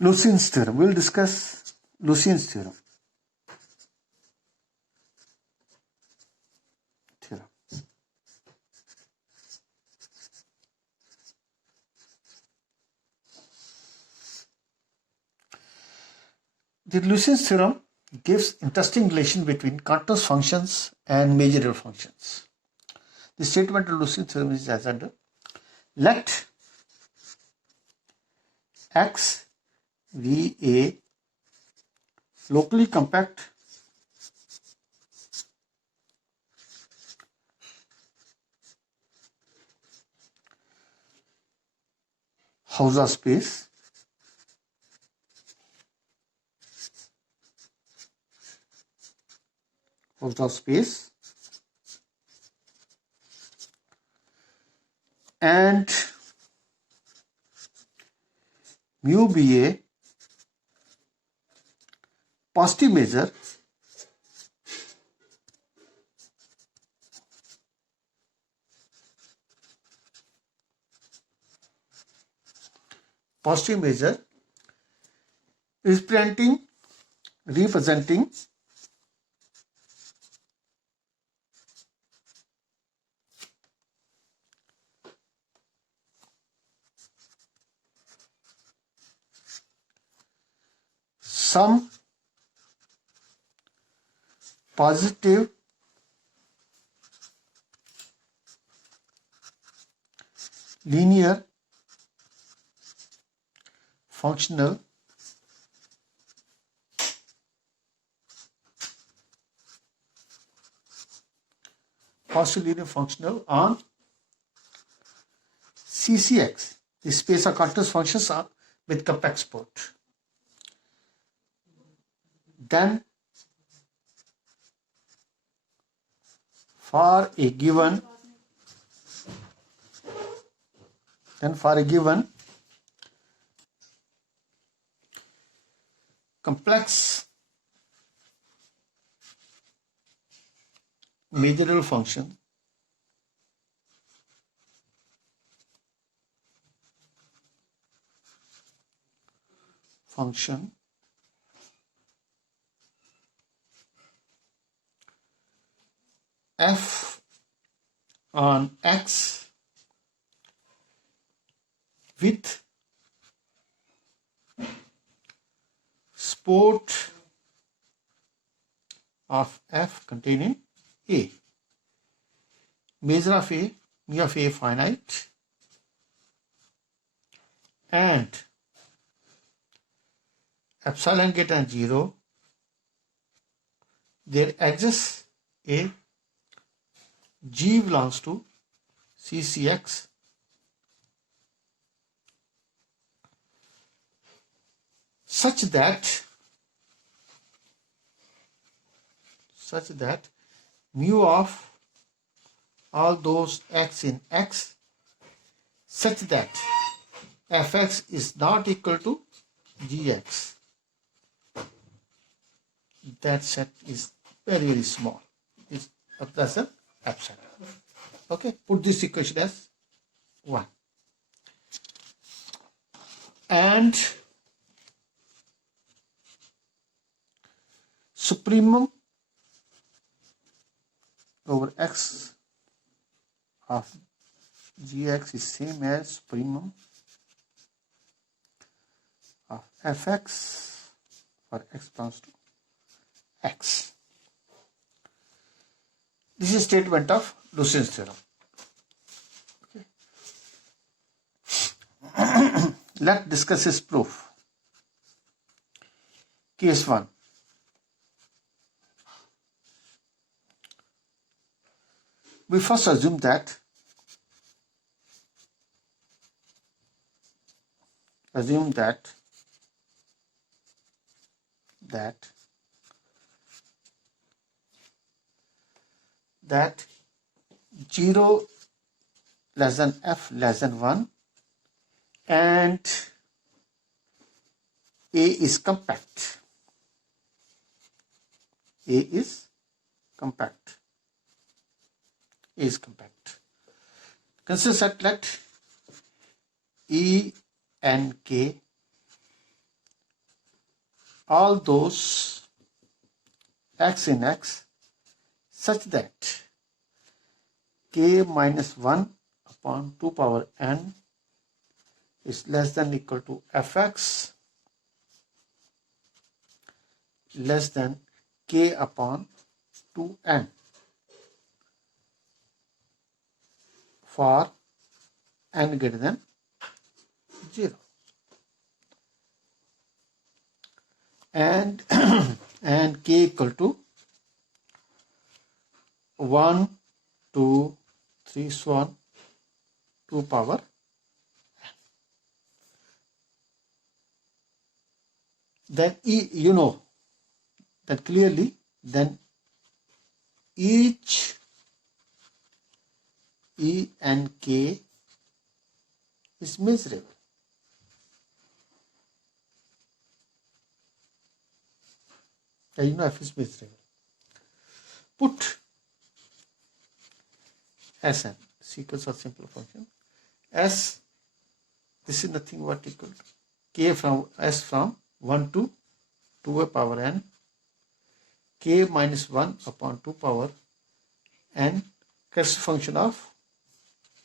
Lucian's theorem. We will discuss Lucian's theorem. The Lucian's theorem gives interesting relation between continuous functions and measurable functions. The statement of Lucian's theorem is as under: let X be a locally compact Hausdorff space and mu be a positive measure representing some positive linear functional on CCX, the space of continuous functions with compact support. Then for a given complex measurable function f on x with support of f containing a, measure of a, mu of a finite, and epsilon greater than 0, there exists a G belongs to CCX such that mu of all those x in x such that fx is not equal to gx. That set is very, very small. It's that's an epsilon. Okay, put this equation as 1. And supremum over x of gx is same as supremum of fx for x belongs to x. This is statement of Lucian's theorem. Okay. Let's discuss his proof. Case 1. We first assume that that 0 less than f less than 1 and A is compact. A is compact. Consider that let E and K all those x in x such that k minus 1 upon 2 power n is less than equal to fx less than k upon 2n for n greater than 0. And and k equal to 1, 2, 3, so on, 2 power n. Then you know that clearly, then each E and K is measurable. You know F is measurable. Put Sn, sequence of simple function. S, this is nothing but equal to K from S from 1 to 2 power n, K minus 1 upon 2 power n, crest function of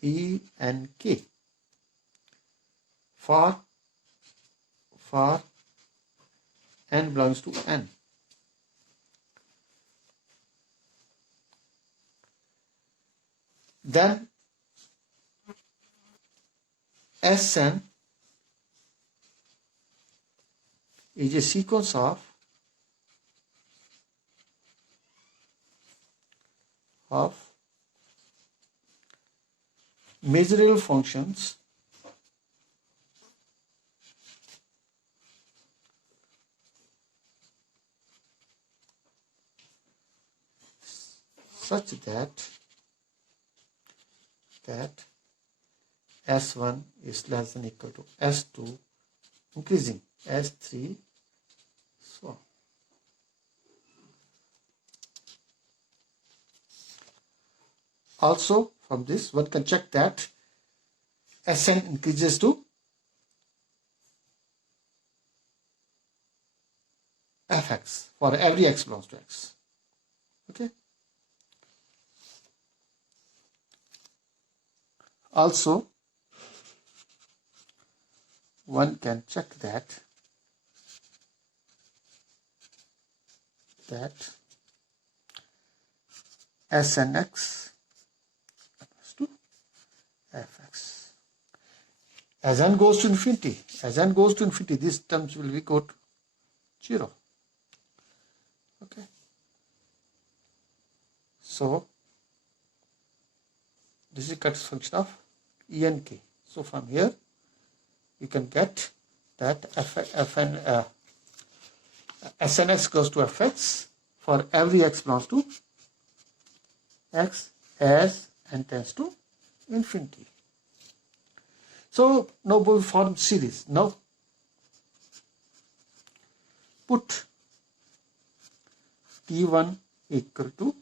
E and K for n belongs to n. Then Sn is a sequence of measurable functions such that S1 is less than equal to S2, increasing S3, so on. Also, from this one can check that Sn increases to Fx for every x belongs to x. Okay. Also, one can check that Snx equals to Fx. As n goes to infinity, these terms will be equal to 0. Okay. So, this is crest function of E and K. So, from here, you can get that Snx goes to Fx for every x belongs to x as n tends to infinity. So, now we form series. Now, put T1 equal to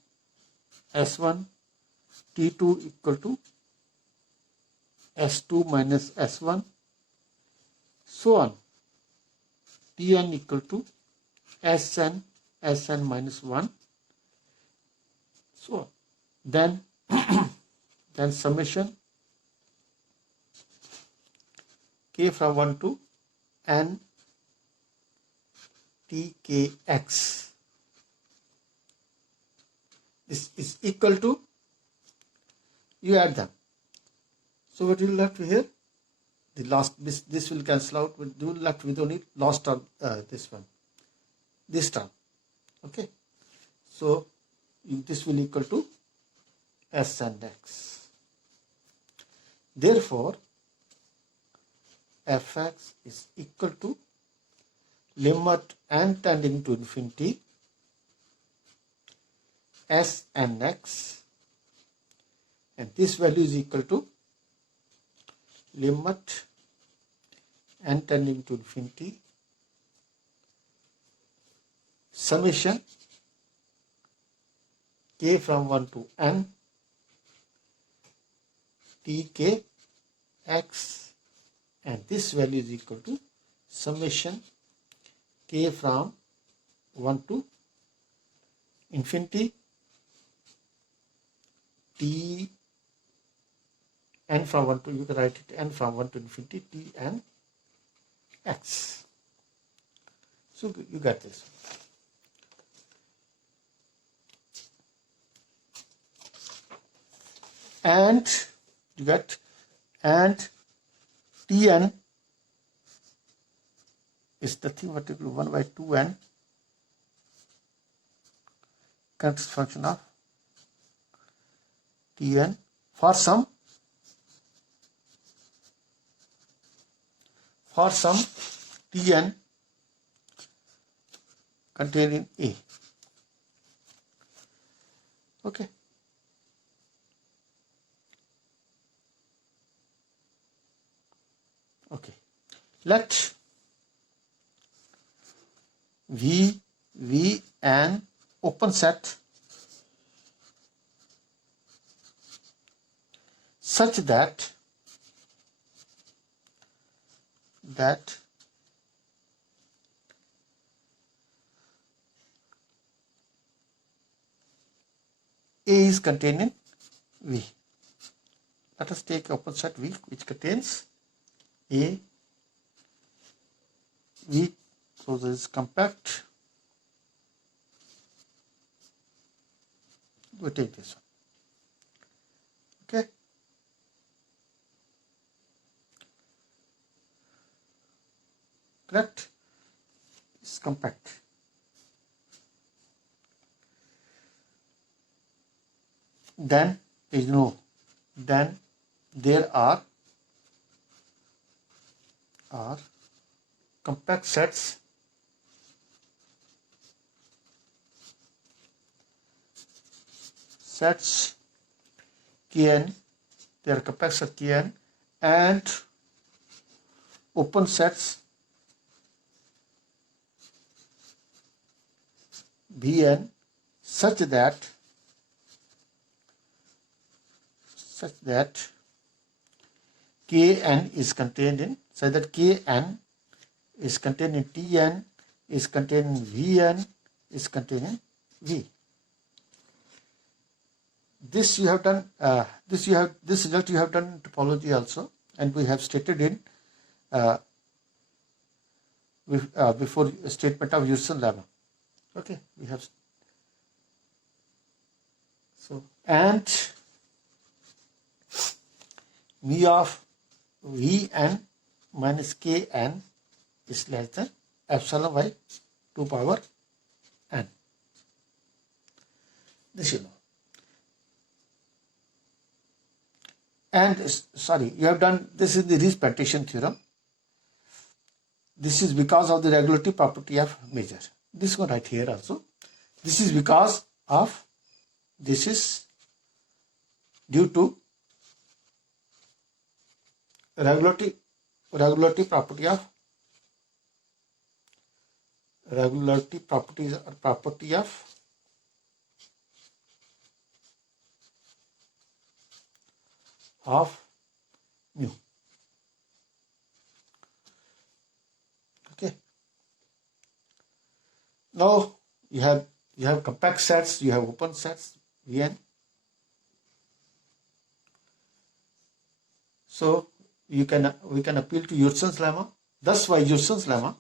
S1, T2 equal to S2 minus S1, so on. Tn equal to Sn minus 1, so on. Then, then summation k from 1 to n tkx. This is equal to, you add them. So what you will left here? The last, this will cancel out, but you will left with only last term, this term. Okay. So this will equal to S and x. Therefore, Fx is equal to limit n tending to infinity S and x, and this value is equal to limit n tending to infinity summation k from 1 to n tk x, and this value is equal to summation k from 1 to infinity t n from 1 to, you can write it n from 1 to infinity t n x. So you get this. And you get, and Tn is nothing but 1 by 2n constant function of Tn for some Tn contained in A. Okay. Okay. Let V an open set such that A is contained in V. Let us take open set V which contains A, V, so this is compact. We take this one. Okay. Correct? It's compact. Then is no. Then there are compact sets Kn. They are compact sets Kn and open sets Bn such that Kn is contained in, so that Kn is contained in Tn, is contained in Vn, is contained in V. This you have done. This result you have done in topology also, and we have stated in before statement of Ursson lemma. Okay, we have. So and mu of Vn minus Kn is less than epsilon by 2 power n. This you know. And sorry, you have done, this is the Rees-Partition theorem. This is because of the regulative property of measure. This one right here also. This is because of, this is due to regulative property of mu. Okay. Now you have compact sets, you have open sets Vn. So we can appeal to Ursson's lemma. Thus why Ursson's lemma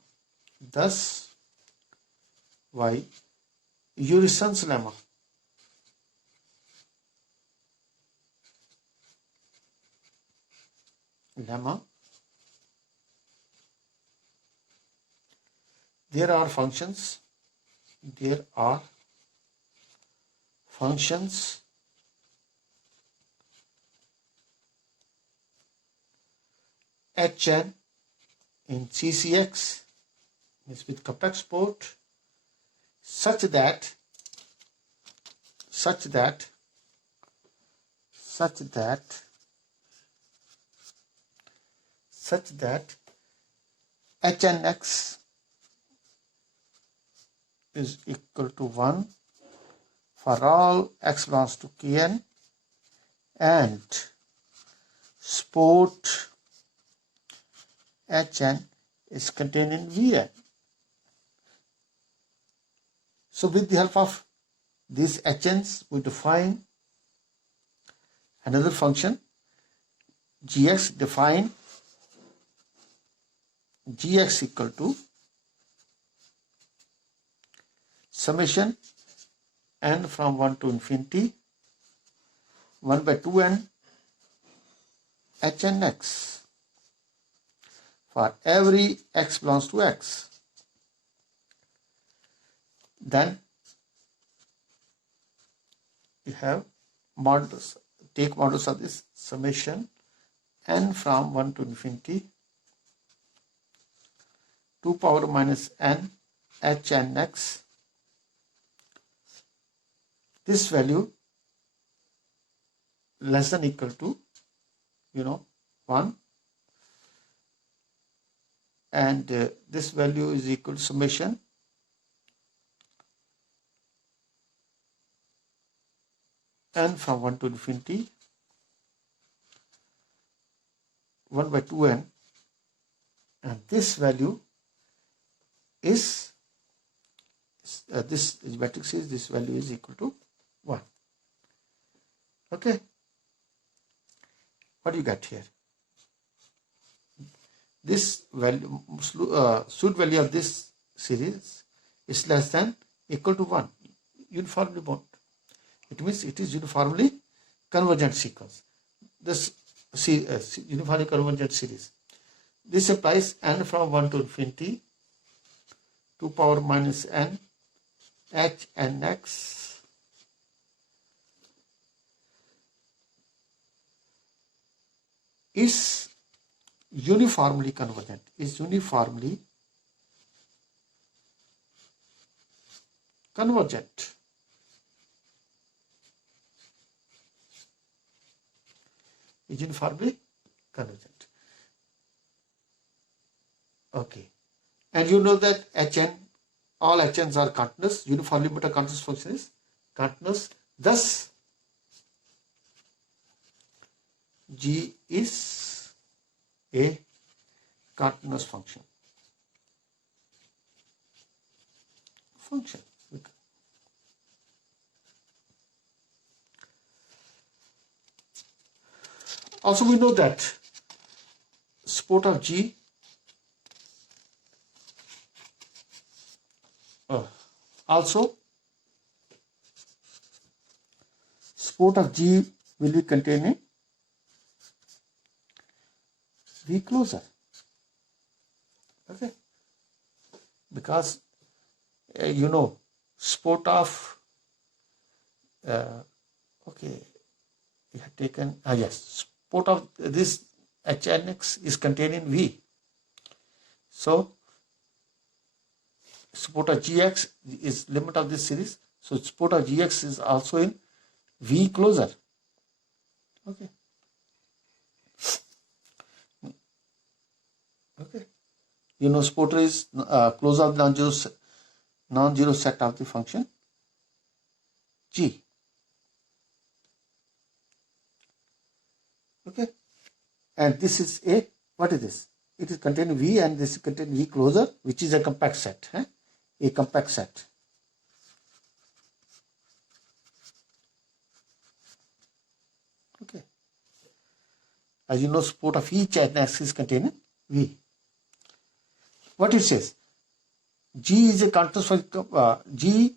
there are functions Hn in CCX is with compact support such that Hnx is equal to 1 for all x belongs to Kn, and support Hn is contained in Vn. So with the help of these hns, we define another function gx. Define gx equal to summation n from 1 to infinity 1 by 2n hn x for every x belongs to x. Then you have modulus. Take modulus of this summation n from 1 to infinity 2 power minus n hn x. This value less than equal to 1, and this value is equal to summation n from 1 to infinity 1 by 2n, and this value is this matrix says this value is equal to 1. Okay, what do you get here? This value, pseudo value of this series is less than equal to 1, uniformly bound. It means it is uniformly convergent sequence. This uniformly convergent series. This applies n from 1 to infinity 2 power minus n h n x is uniformly convergent. Is uniformly convergent. Is uniformly convergent. Okay, and you know that hn, all hns are continuous. Uniformly limit of continuous function is continuous. Thus, g is a continuous function. Also, we know that support of g also support of g will be containing V closer. Okay, because support of okay, we have taken yes, support of this HNX is contained in V. So support of GX is limit of this series. So support of GX is also in V closer. Okay. Okay. Support is closure of non-zero set of the function G. Okay. And this is a, what is this? It is contained V, and this is contained V closer, which is a compact set. A compact set. Okay. As you know, support of each NX is contained in V. What it says? G is a continuous function. G,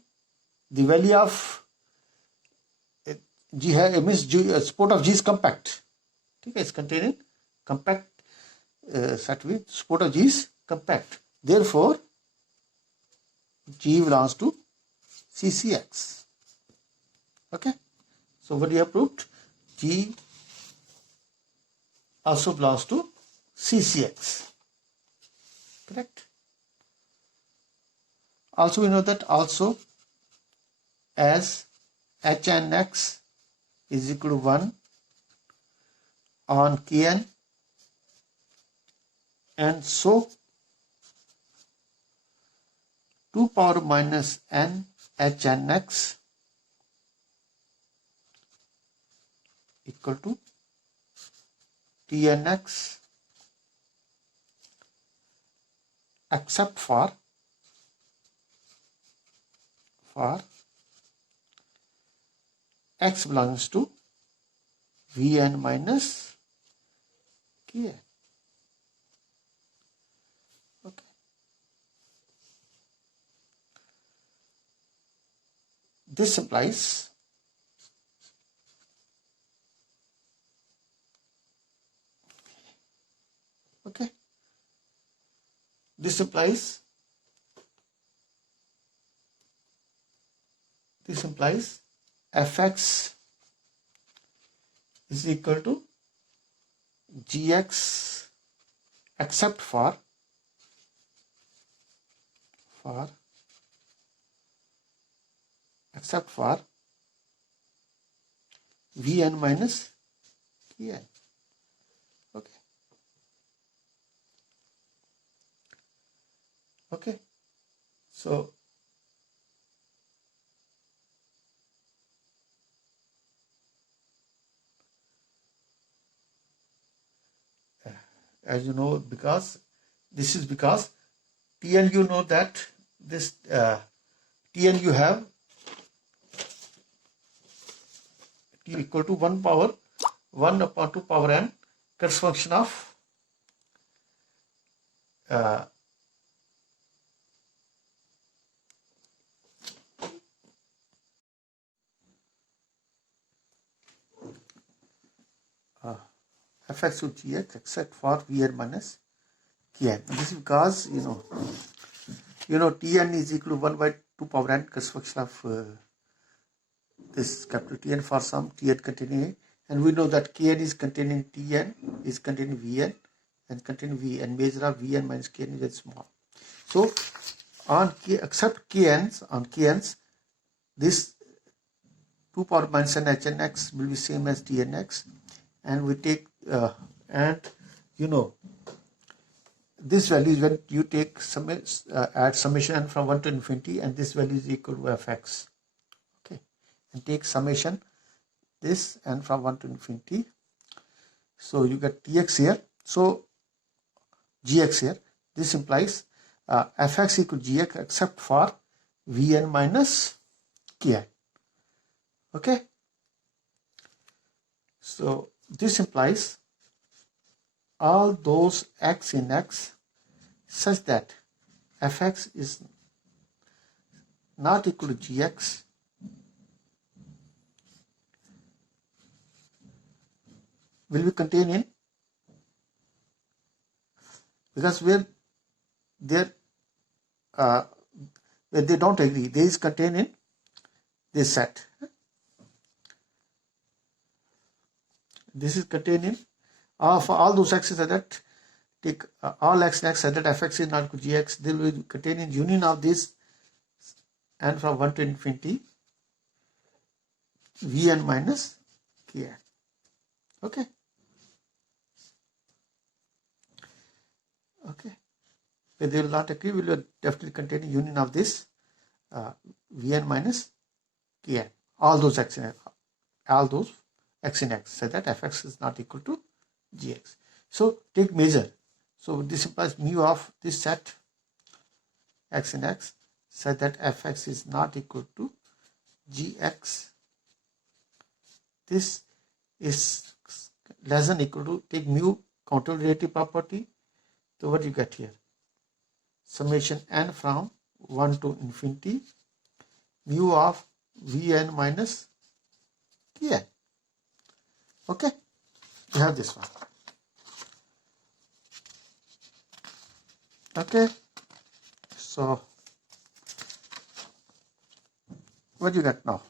the value of G means support of G is compact. Okay, it's contained in compact set with support of G is compact. Therefore, G belongs to CCX. Okay. So what we have proved? G also belongs to CCX. Correct. Also we know that also as HNX is equal to 1 on Kn, and so 2 power minus n HNX equal to TNX except for for x belongs to Vn minus Kn. Okay. This implies okay. This implies fx is equal to gx except for Vn minus Kn. Okay. Okay. So as you know, because Tn, you know that this Tn you have T equal to 1 power 1 upon 2 power n curves function of fx to gx except for Vn minus Kn. This is because you know Tn is equal to 1 by 2 power n curves function of this capital Tn for some Tn containing A, and we know that Kn is containing Tn is containing Vn and containing V, and measure of Vn minus Kn is very small. So on except Kn's, this 2 power minus n Hnx will be same as Tnx, and we take and you know this value is when you take add summation n from 1 to infinity, and this value is equal to fx. Okay, and take summation this n from 1 to infinity, so you get tx here, so gx here. This implies fx equal to gx except for Vn minus Kn. Okay, so this implies all those x in x such that fx is not equal to gx will be contained in, because where they don't agree, they is contained in this set. This is contained in for all those x's that take all x and x such that fx is not equal to gx. They will be contained in union of this n from 1 to infinity Vn minus Kn. Okay. Okay. Where they will not agree, we will definitely contain a union of this Vn minus Kn. All those x in x, so that fx is not equal to gx. So take measure. So this implies mu of this set x in x, so that fx is not equal to gx. This is less than equal to, take mu counter-relative property. So what you get here? Summation n from 1 to infinity mu of Vn minus Kn. Okay, you have this one. Okay, so what you get now?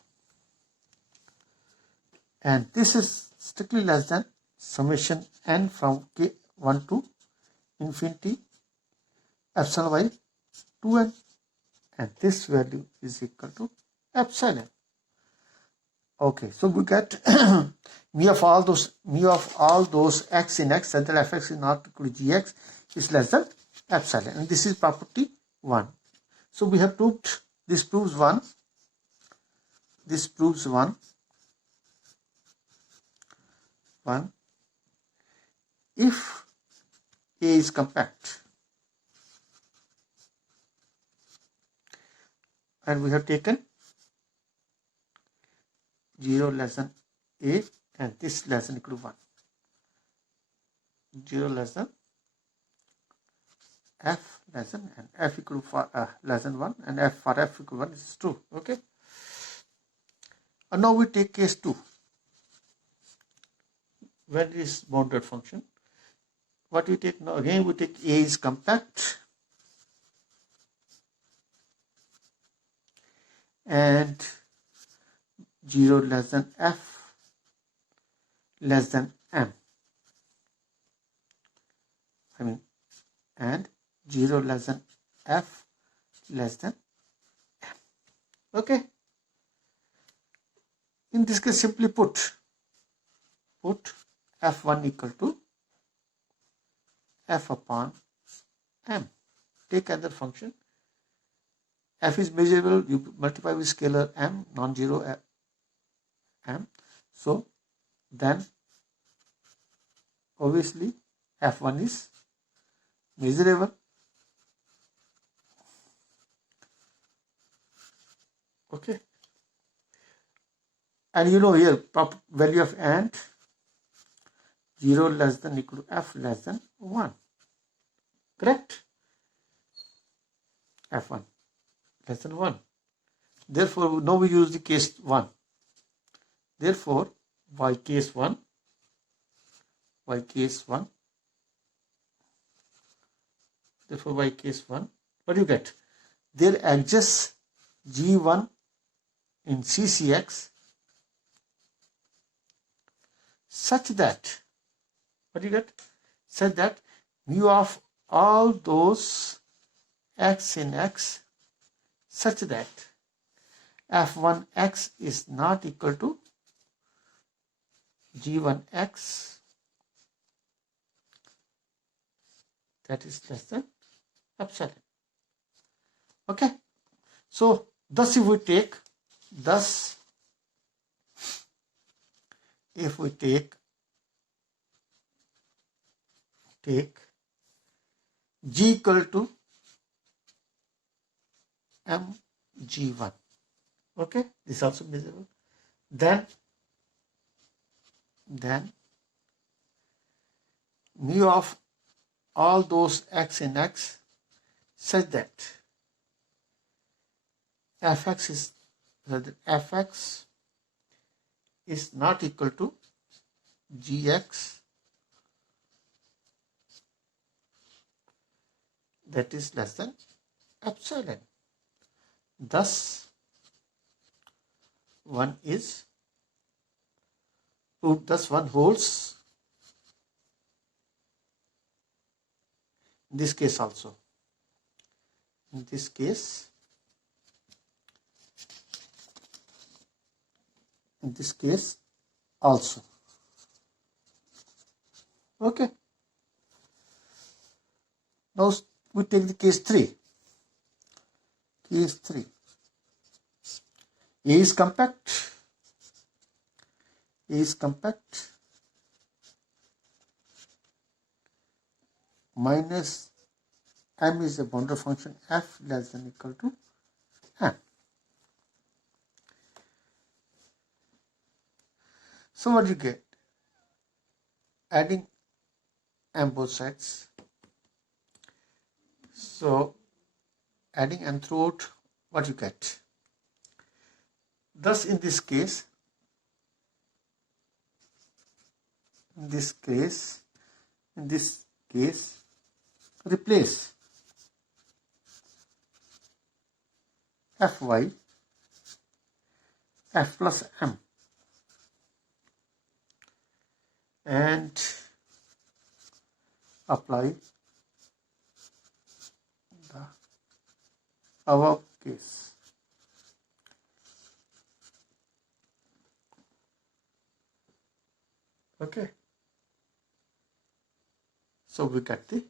And this is strictly less than summation n from K1 to infinity epsilon by 2n, and this value is equal to epsilon. Okay, so we get mu of all those x in x, and that fx is not equal to gx is less than epsilon, and this is property 1. So we have proved, this proves 1. This proves 1 if A is compact, and we have taken 0 less than a and this less than equal to 1. 0 less than f less than and f equal to less than 1 and f for f equal to 1 is true. Okay. And now we take case 2. When is bounded function? What we take now? Again we take a is compact and 0 less than f less than m. And 0 less than f less than m. Okay. In this case, simply put f1 equal to f upon m. Take another function. F is measurable. You multiply with scalar m, non-zero m. So then obviously f1 is measurable. Okay. And you know here proper value of and 0 less than equal to f less than 1. Correct? f1 less than 1. Therefore, now we use the case 1. Therefore, by case 1, therefore by case 1, what do you get? There exists G1 in CCX such that, what do you get? Such that mu of all those x in x such that f1x is not equal to g1x, that is less than epsilon. Okay. So thus if we take G equal to mg1, okay, this also measurable, then mu of all those x in x such that fx is not equal to gx, that is less than epsilon. Thus one holds in this case also. In this case also. Okay. Now we take the case 3. Case 3. A is compact. Minus m is a boundary function f less than equal to m. So what do you get? Adding m both sides. So adding m throughout, what you get? Thus in this case replace fy f plus m and apply the above case. Okay. So we get the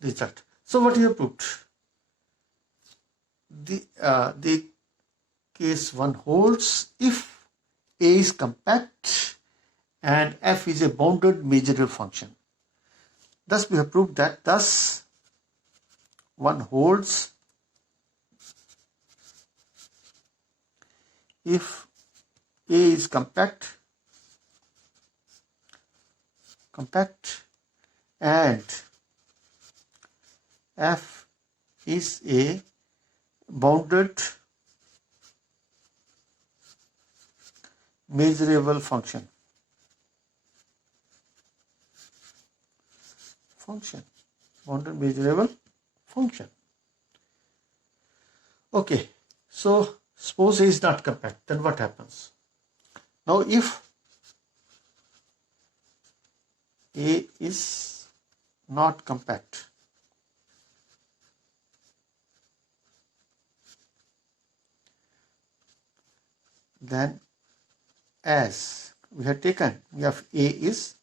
result. So what you have proved? The case 1 holds if A is compact and f is a bounded measurable function. Thus we have proved that one holds if A is compact and f is a bounded measurable function. Bounded measurable function. Okay, so suppose A is not compact, then what happens? Now if A is not compact, then as we have taken, we have A is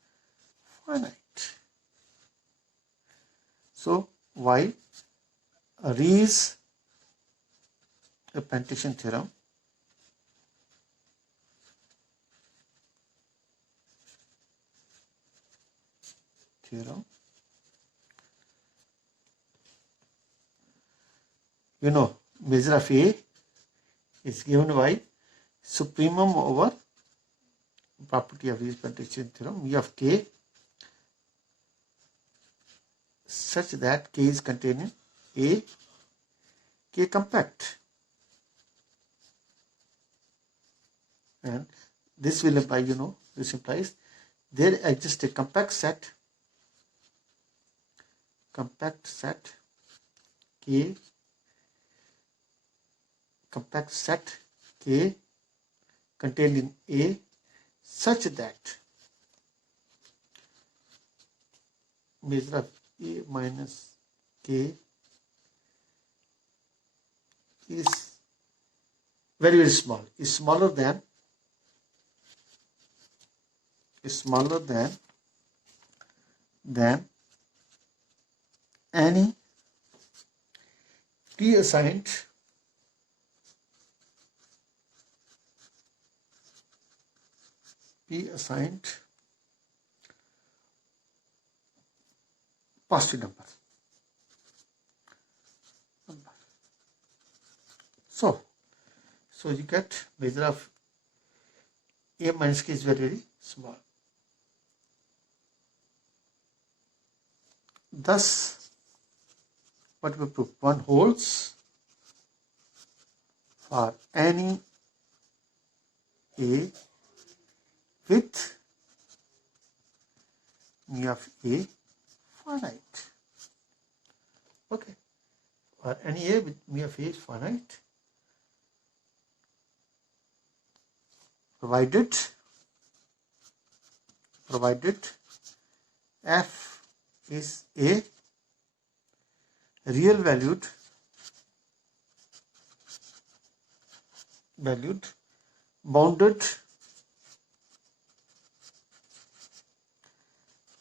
finite. So why Rees apprenticeship theorem you know, measure of A is given by supremum over property of Rees apprenticeship theorem V of K such that K is contained in A, K compact, and this will imply, you know, this implies there exists a compact set K contained in A such that measure of A minus K is very, very small, is smaller than any pre-assigned positive number. So you get measure of A minus K is very, very small. Thus, what we prove? One holds for any A with mu of A finite. Okay, for any A with mu of A is finite, provided f is a real valued bounded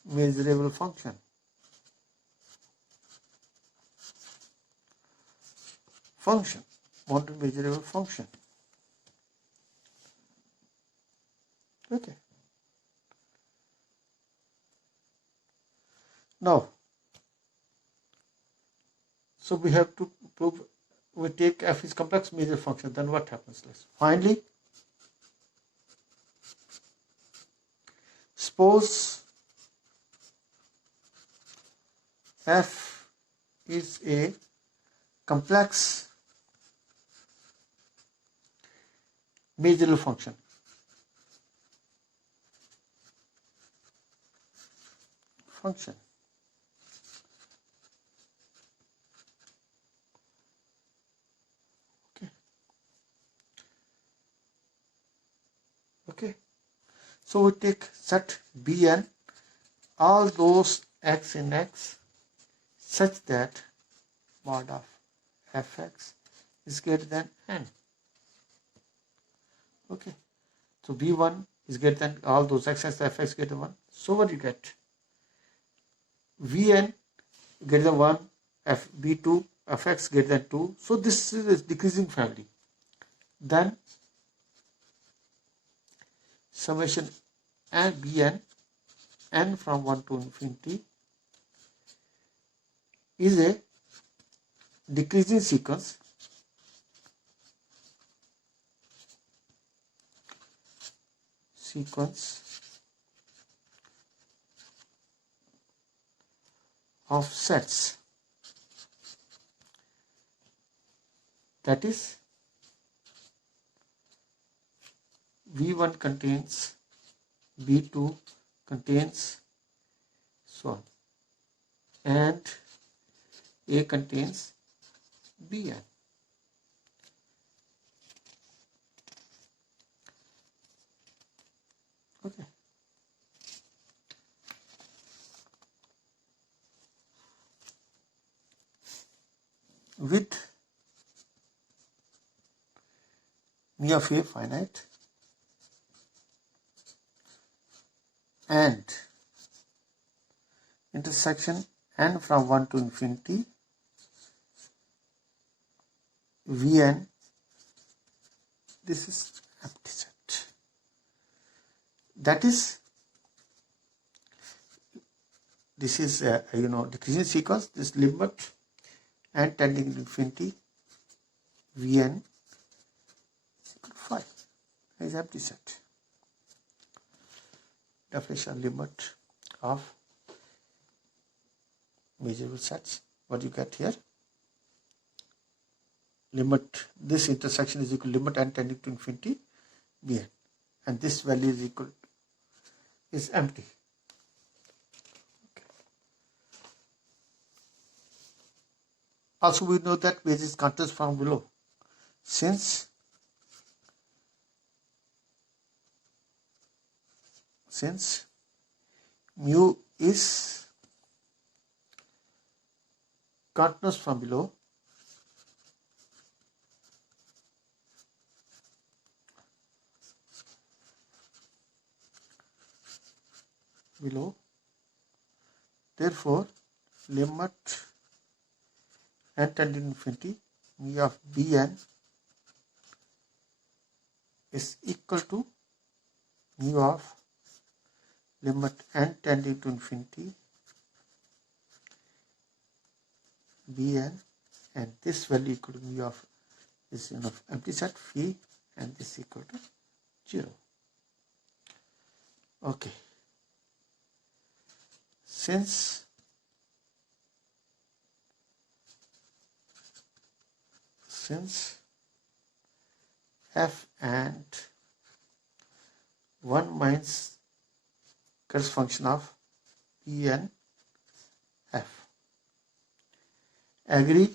measurable function. Bounded measurable function. Okay. Now, so we have to prove, we take f is complex measure function, then what happens? Finally, suppose f is a complex measurable function. Okay. So we take set Bn, all those x in x, such that mod of fx is greater than n. Okay. So B1 is greater than all those x and fx greater than 1. So what you get? Vn greater than 1, B2, fx greater than 2. So this is a decreasing family. Then summation and Bn, n from 1 to infinity, is a decreasing sequence sequence of sets, that is V1 contains B2 contains so on, and A contains Bn. Okay. With mu of A finite and intersection n from 1 to infinity, Vn, this is empty set. That is, this is decreasing sequence, this limit and tending to infinity, Vn is equal to 5 is empty set. Definition limit of measurable sets. What you get here? Limit, this intersection is equal to limit n tending to infinity Bn, and this value is equal is empty. Okay. Also we know that base is continuous from below, since mu is continuous from below, therefore limit n tending to infinity mu of Bn is equal to mu of limit n tending to infinity Bn, and this value equal to mu of this empty set phi, and this equal to 0. Okay. Since f and 1 minus curves function of Bn f agree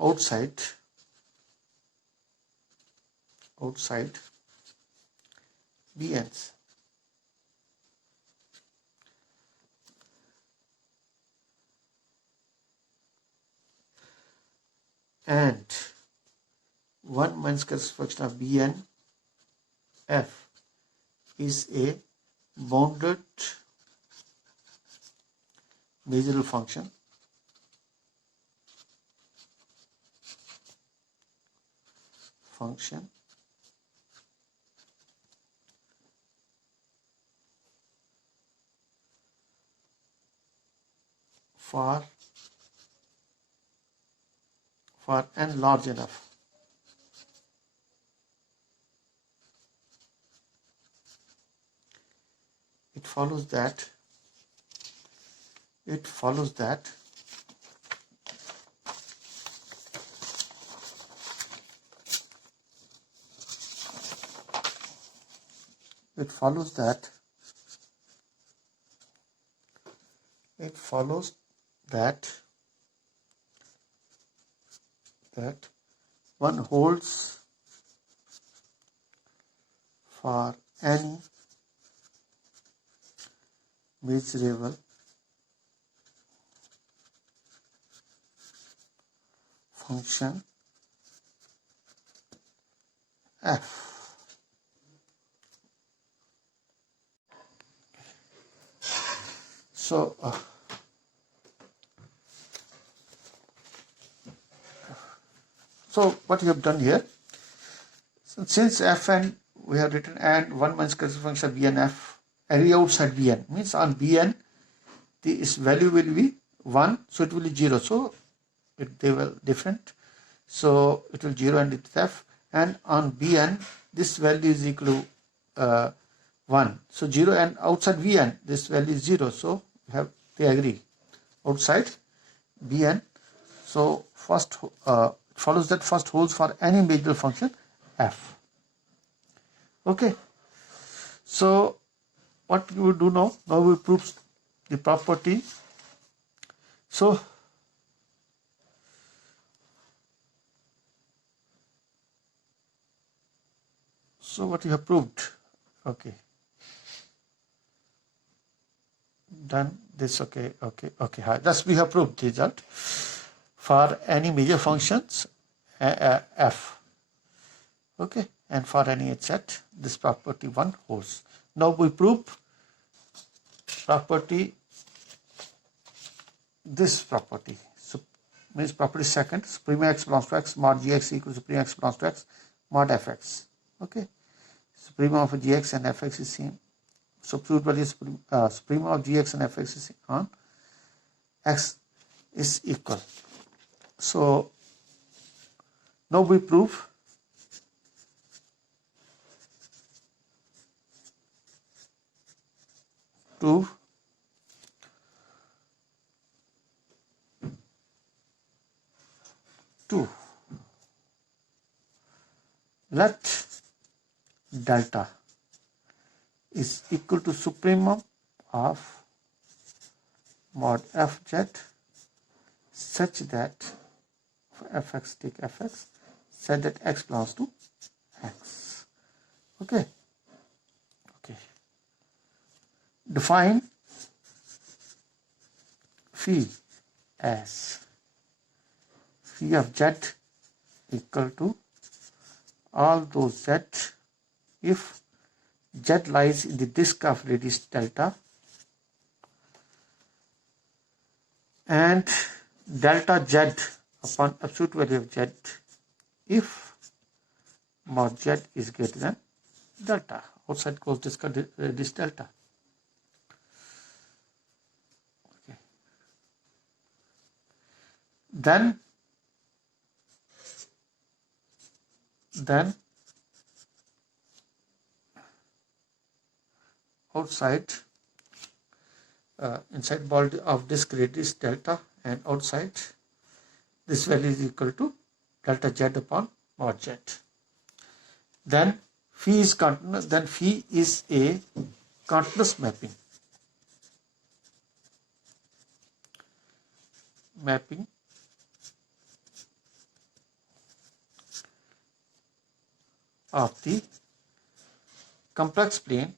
outside Bn's, and 1 minus curves function of Bn f is a bounded measurable function for n large enough. It follows that one holds for any measurable function f. So what you have done here, since f and we have written and 1 minus curves function of Bn f area outside Bn, means on Bn this value will be 1, so it will be 0, so they will different, so it will 0 and it is f, and on Bn this value is equal to 1. So 0, and outside Vn this value is 0. So they agree outside Bn. So first follows that first holds for any measurable function f. Okay. So what you will do now? Now we prove the property. So what you have proved? Okay. Done this. Okay. Thus we have proved the result for any major functions f. Okay, and for any h set, this property 1 holds. Now we prove property, this property. So means property second, supreme x belongs to x, mod gx equals supreme x belongs to x, mod fx. Okay, supreme of gx and fx is same. Substitute value supreme of gx and fx is on x is equal. So now we prove to let delta is equal to supremum of mod fz such that for fx take fx such that x belongs to x. Okay. Define phi as phi of z equal to all those z if z lies in the disk of radius delta and delta z upon absolute value of z if mod z is greater than delta. Outside close disk of radius delta. Okay. Then outside inside ball of disk radius delta and outside this value is equal to delta z upon mod z. Then phi is continuous. Then phi is a continuous mapping of the complex plane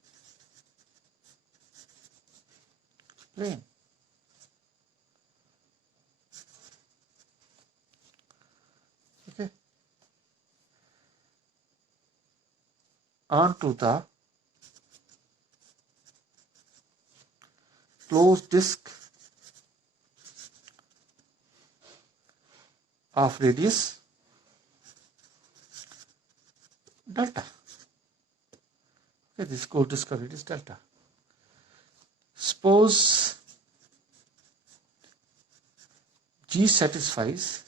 okay, onto the closed disk of radius delta. Okay, this closed disk of radius delta. Suppose G satisfies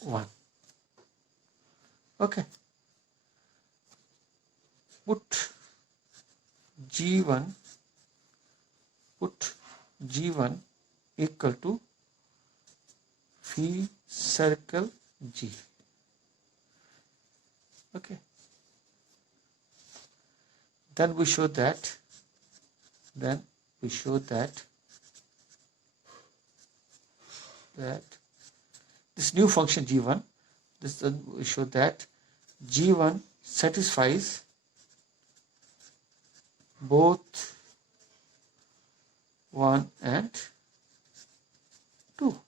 1. Okay. Put G1 equal to phi circle G. Okay. Then we show that this new function G1, we show that G1 satisfies both 1 and 2.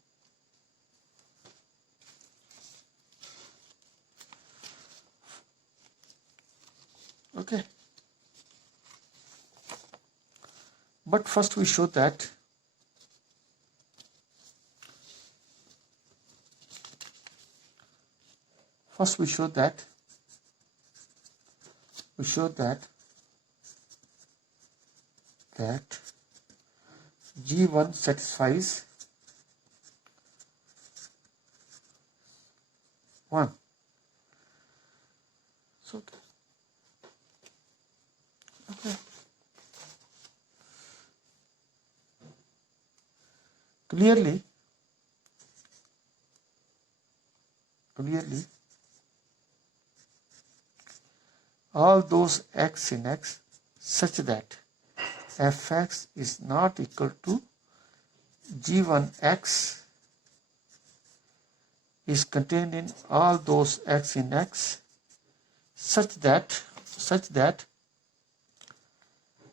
Okay. But first we show that G1 satisfies 1. So, okay. Clearly, all those x in x such that fx is not equal to g1x is contained in all those x in x such that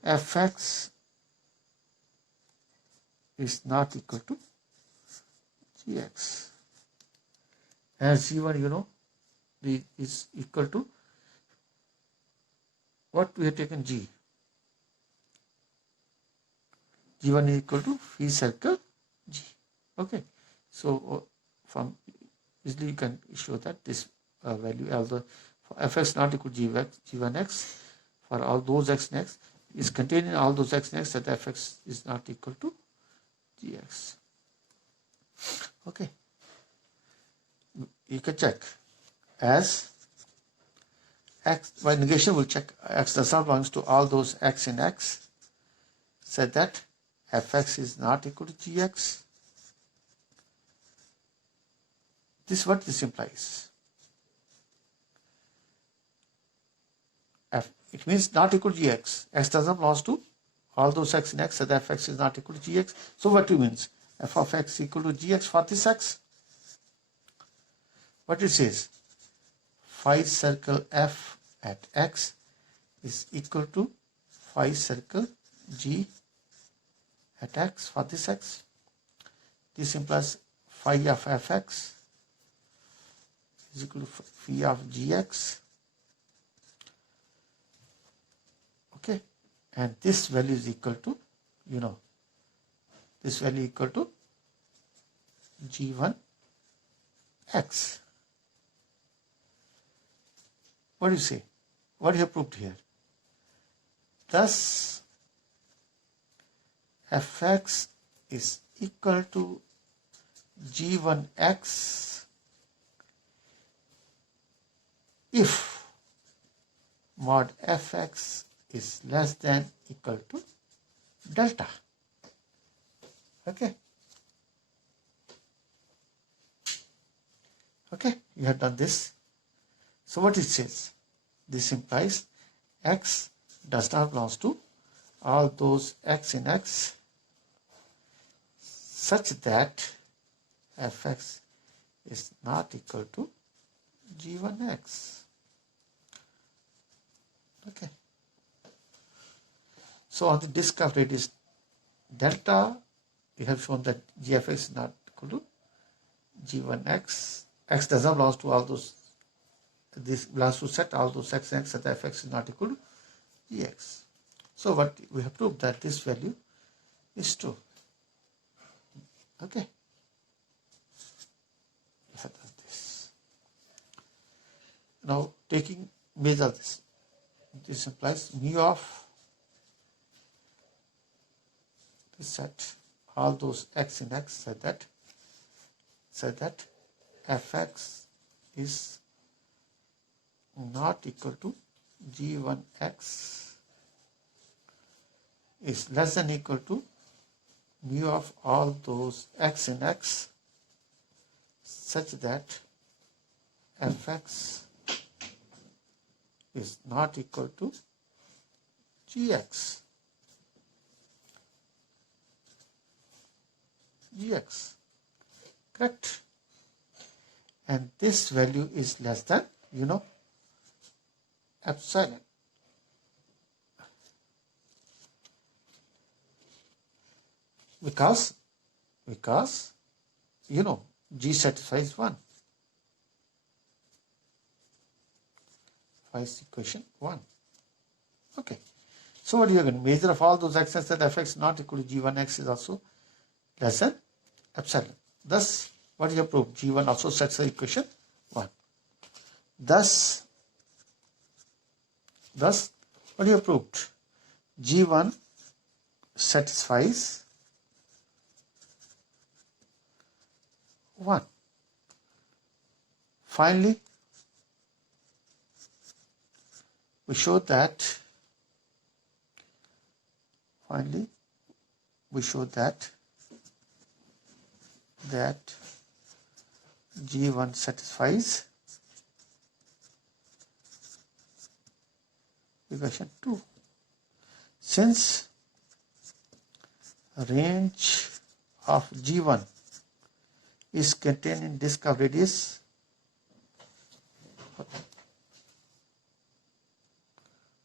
fx is not equal to gx. As g1, you know, is equal to what we have taken g. G1 is equal to phi circle g. Okay. So from easily you can show that this value, although for fx not equal to g1x, for all those x and x is contained in all those x and x that fx is not equal to gx. Okay. You can check as x, by negation we'll check x does not belongs to all those x in x, said that fx is not equal to gx. This is what this implies. It means not equal to gx. X does not belong to all those x in x, so that fx is not equal to gx. So what it means? F of x equal to gx for this x. What it says? Phi circle f at x is equal to phi circle g at x for this x. This implies phi of fx is equal to phi of gx. Okay, and this value is equal to, you know, this value equal to g1x. What do you say? What you have proved here? Thus, fx is equal to g1x if mod fx is less than equal to delta. Okay. Okay, you have done this. So what it says? This implies x does not belong to all those x in x such that fx is not equal to g1x. Okay. So on the disk of radius delta, we have shown that gfx is not equal to g1x. X does not belong to all those. This belongs to set all those x and x, that fx is not equal to gx. So what we have proved that this value is true. Okay. We have done this. Now taking measure this. This implies mu of this set all those x in x said that fx is not equal to g1x is less than equal to mu of all those x in x such that fx is not equal to gx. Correct? And this value is less than, you know, epsilon. Because you know, g satisfies 1. Phi is equation 1. Okay. So what you are going to measure of all those x's that fx not equal to g1x is also less than epsilon. Thus, what you have proved? G1 also satisfies equation 1. Thus, what you have proved? G1 satisfies 1. Finally, we show that G1 satisfies equation 2. Since range of G1 is contained in disk of radius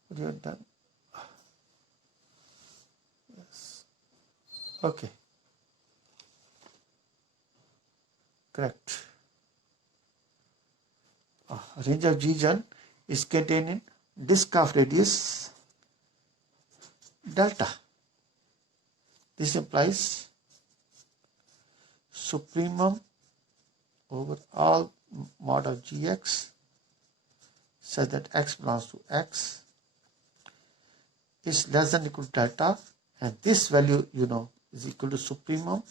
what you have done. Yes. Okay. Correct. Range of G1 is contained in disk of radius delta. This implies supremum over all mod of Gx such that x belongs to x is less than or equal to delta, and this value is equal to supremum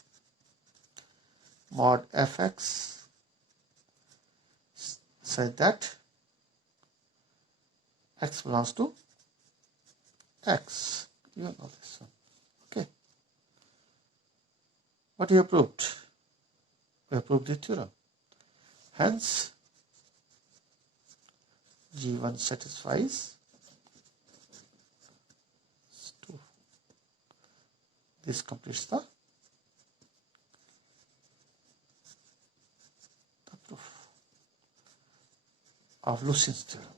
mod fx such that x belongs to x. You know this one. Okay. What you have proved? We have proved the theorem. Hence, G1 satisfies 2. This completes the proof of Lucian's theorem.